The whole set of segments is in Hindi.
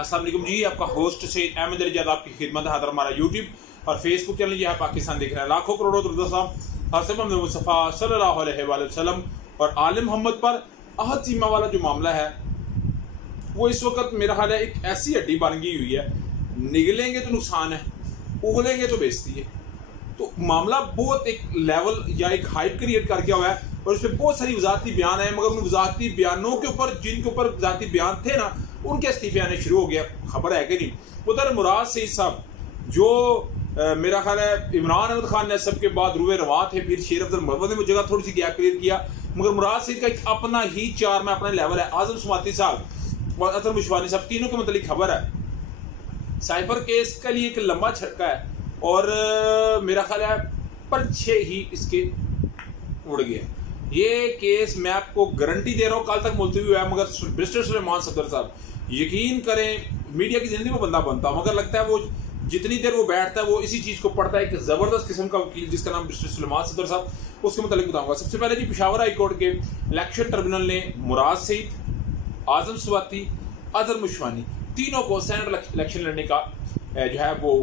अस्सलाम वालेकुम जी, आपका होस्ट सैयद अहमद अली जाद आपकी खिदमत है। हमारा यूट्यूब और फेसबुक चैनल ये है पाकिस्तान देख रहे हैं लाखों करोड़ों मुस्तफ़ा सल्लल्लाहु अलैहि वसल्लम और आले मोहम्मद पर अहद सीमा वाला जो मामला है वो इस वक्त मेरा ख्याल है एक ऐसी हड्डी बन गई हुई है, निगलेंगे तो नुकसान है, उगलेंगे तो बेइज्जती है। तो मामला बहुत एक लेवल या एक हाइप क्रिएट कर गया हुआ है और इसमें बहुत सारी वजाहती बयान है, मगर उन वजाहती बयानों के ऊपर जिनके ऊपर वजाहती बयान थे ना उनके इस्तीफे आने शुरू हो गया। खबर है कि नहीं? उधर मुराद सईद साहब जो मेरा ख्याल है इमरान अहमद खान ने सबके बाद रुए रवा थे, फिर शेर अब्दुल मरवत ने वो जगह थोड़ी सी गैप क्लियर किया, मगर मुराद सईद का एक अपना ही चार में अपना लेवल है। आजम सुमाती साहब और अतर मुशवानी साहब तीनों के मतलब खबर है। साइबर केस के लिए एक लंबा छक्का है और मेरा ख्याल है परछे ही इसके उड़ गए। ये केस मैं आपको गारंटी दे रहा हूँ कल तक मुलतवी हुआ है, मगर मिस्टर सुलेमान सफदर साहब यकीन करें मीडिया की जिंदगी में बंदा बनता, मगर लगता है वो जितनी देर वो बैठता है वो इसी चीज को पढ़ता है। एक जबरदस्त किस्म का वकील जिसका नाम मिस्टर सुलेमान सफदर साहब, उसके मतलब बताऊंगा। सबसे पहले जी पेशावर हाई कोर्ट के इलेक्शन ट्रिब्यूनल ने मुराद सईद, आजम सुवाती, अजहर मुशवानी तीनों को सेनेट इलेक्शन लड़ने का जो है वो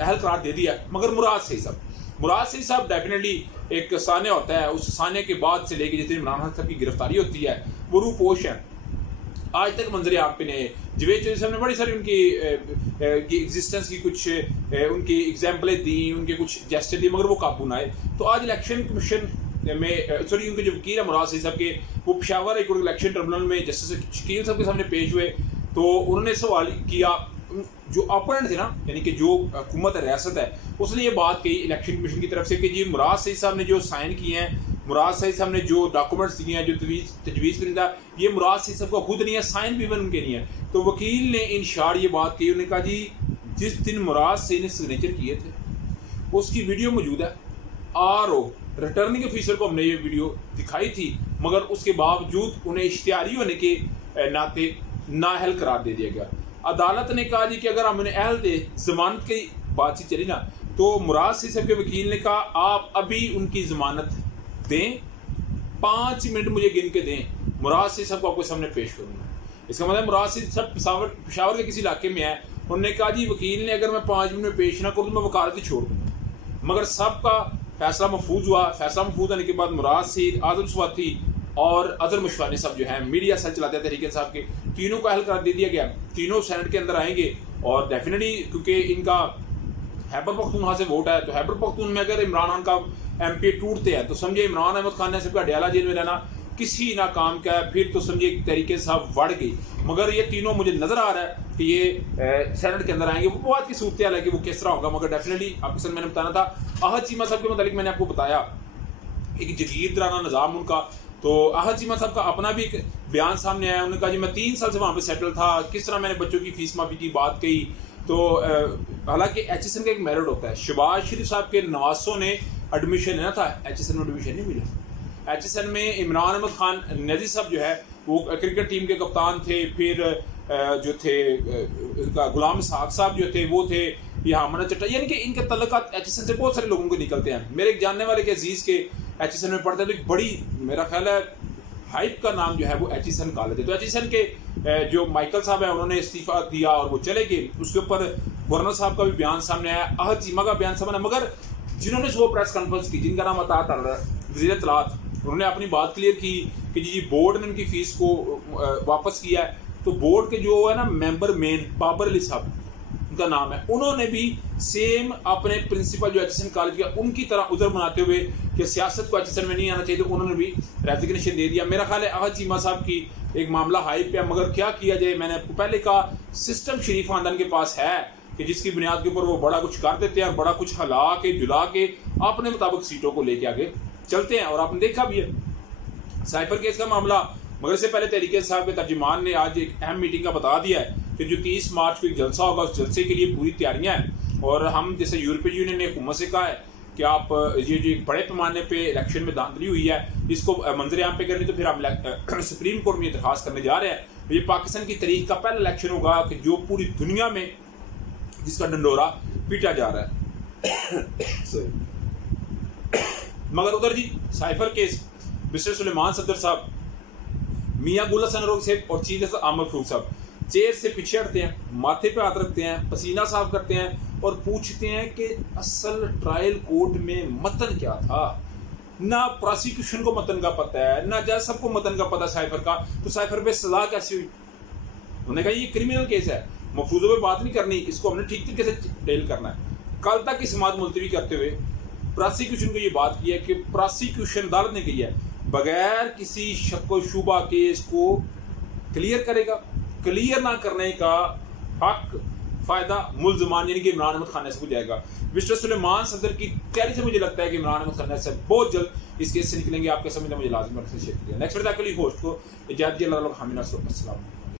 अहल करार दे दिया, मगर मुराद सईद साहब डेफिनेटली एक सान्या होता है, उस सान्या के बाद से लेकर जितनी इमरान खान साहब की गिरफ्तारी होती है वो रूपोश है। आज तक मंजरे आप पे ने जवेद चौधरी साहब ने बड़ी सारी उनकी एग्जिस्टेंस की कुछ उनकी एग्जाम्पलें दी, उनके कुछ जेस्चर दिए, मगर वो काबू ना आए। तो आज इलेक्शन कमीशन में सॉरी उनके जो वकील है मुराद सईद साहब के, वो Peshawar high court election tribunal में जस्टिस शकील साहब के सामने पेश हुए। तो उन्होंने सवाल किया, जो अपोनेंट थे ना यानी कि जो हुकूमत रियासत है, उसने ये बात कही इलेक्शन कमीशन की तरफ से कि जी मुराद सईद साहब ने जो साइन किए हैं, मुराद सईद साहब ने जो डॉक्यूमेंट्स दिए हैं, जो तजवीज़ करी था, ये मुराद सईद साहब का खुद नहीं है, साइन भी उनके नहीं है। तो वकील ने इन शार ये बात कही, उन्होंने कहा जी जिस दिन मुराद सईद ने सिग्नेचर किए थे उसकी वीडियो मौजूद है, RO रिटर्निंग ऑफिसर को हमने ये वीडियो दिखाई थी, मगर उसके बावजूद उन्हें इश्तिहारी होने के नाते नाअहल करार दे दिया गया। अदालत ने कहा जी कि अगर हम उन्हें अहल दे, जमानत की बातचीत चली ना, तो मुराद सईद साहब के वकील ने कहा आप अभी उनकी जमानत दें, 5 मिनट मुझे गिन के दें, मुराद सईद साहब को आपके सामने पेश करूंगा। इसका मतलब मुराद सईद साहब पेशावर के किसी इलाके में है, उन्होंने कहा जी वकील ने अगर मैं 5 मिनट में पेश ना करूँ तो मैं वकालत ही छोड़ दूंगा। मगर सबका फैसला महफूज हुआ। फैसला महफूज होने के बाद मुराद सईद, आजम सुवाती और अजहर मुशवानी साहब जो है मीडिया सेल चलाते हैं तहरीक साहब के, तीनों को अहल करार दे दिया गया। तीनों सेनेट के अंदर आएंगे और डेफिनेटली क्योंकि इनका खैबर पख्तूनख्वा से वोट है, तो खैबर पख्तून में अगर इमरान खान का MP टूटते हैं तो समझे इमरान अहमद खान ने सबका अडयाला जेल में रहना किसी ना काम का है, फिर तो समझे तरीके साहब बढ़ गई। मगर ये तीनों मुझे नजर आ रहा है कि ये सेनेट के अंदर आएंगे। वो बात की सूरत है कि वो किस तरह होगा, मगर डेफिनेटली आपके साथ मैंने बताना था। अहद चीमा साहब के मतलब मैंने आपको बताया एक जगीरदाराना निज़ाम उनका। तो अहद चीमा साहब का अपना भी एक बयान सामने आया, उन्होंने कहा जी मैं 3 साल से वहां पे सेटल था, किस तरह मैंने बच्चों की फीस माफी की बात कही। तो हालांकि HSN का एक मेरिट होता है, शहबाज शरीफ साहब के नवासों ने एडमिशन लेना था, HSN में एडमिशन नहीं मिला। HSN में इमरान अहमद खान नजी साहब जो है वो क्रिकेट टीम के कप्तान थे, फिर जो थे गुलाम इसहाक साहब जो थे वो थे, यहाँ मना चट्टा, यानी कि इनके तल्लुकात HSN से बहुत सारे लोगों को निकलते हैं। मेरे एक जानने वाले के अजीज के HSN में पढ़ते हैं, तो एक बड़ी मेरा ख्याल है हाइप का नाम जो है वो HSN कॉलेज है। तो HSN के जो माइकल साहब है उन्होंने इस्तीफा दिया और वो चले गए। उसके ऊपर गवर्नर साहब का भी बयान सामने आया, अहद चीमा का बयान सामने, मगर जिन्होंने वो प्रेस कॉन्फ्रेंस की जिनका नाम अतात वज़ीर इत्तलात, उन्होंने अपनी बात क्लियर की कि जी बोर्ड ने उनकी फीस को वापस किया है। तो बोर्ड के जो है ना मेंबर मेन बाबर अली साहब उनका नाम है, उन्होंने भी सेम अपने प्रिंसिपल जो HSN कॉलेज का उनकी तरह उधर बनाते हुए कि सियासत को HSN में नहीं आना चाहिए, तो उन्होंने भी रेजिग्नेशन दे दिया। मेरा ख्याल है अहद चीमा साहब की एक मामला हाइप है, मगर क्या किया जाए, मैंने आपको पहले कहा सिस्टम शरीफ खानदान के पास है कि जिसकी बुनियाद के ऊपर वो बड़ा कुछ कर देते हैं और बड़ा कुछ हिला के जुला के अपने मुताबिक सीटों को लेके आगे चलते हैं। और आपने देखा भी है साइबर केस का मामला, मगर इससे पहले तहरीक साहब के तर्जुमान ने आज एक अहम मीटिंग का बता दिया है कि जो 30 मार्च को एक जलसा होगा, उस जलसे के लिए पूरी तैयारियां हैं। और हम जैसे यूरोपीय यूनियन ने हुकूमत से कहा है कि आप ये जो बड़े पैमाने पे इलेक्शन में धांधली हुई है इसको मंजर आम पे करनी, तो फिर हम सुप्रीम कोर्ट में दरखास्त करने जा रहे हैं। ये पाकिस्तान की तारीख का पहला इलेक्शन होगा कि जो पूरी दुनिया में जिसका डंडोरा पीटा जा रहा है। मगर उधर जी cipher case mister Suleman Safdar साहब, मियां गुल हसन रोग साहब और चीफ जस्टिस आमिर फरूक साहब, चेयर से पीछे हटते हैं, माथे पे हाथ रखते हैं, पसीना साफ करते हैं और पूछते हैं कि असल ट्रायल कोर्ट में मतन क्या था। ना प्रोसिक्यूशन को मतन का पता है, ना जज सबको मतन का पता साइफर का, तो साइफर पे सजा कैसी हुई? उन्होंने कहा ये क्रिमिनल केस है, मफरूजों पे बात नहीं करनी, इसको हमने ठीक तरीके से डील करना है। कल तक की समाअत मुलतवी करते हुए प्रोसिक्यूशन को ये बात की है कि प्रोसिक्यूशन अदालत ने कही है बगैर किसी शक व शुबा केस को क्लियर करेगा। क्लियर ना करने का हक फायदा मुलजमान यानी कि इमरान अहमद खान से हो जाएगा। मिस्टर सुलेमान सदर की तैयारी से मुझे लगता है कि इमरान अहमद खान से बहुत जल्द इस केस से निकलेंगे। आपके समझना मुझे लाजमी शेयर किया। नेक्स्ट होस्ट को इजाजत।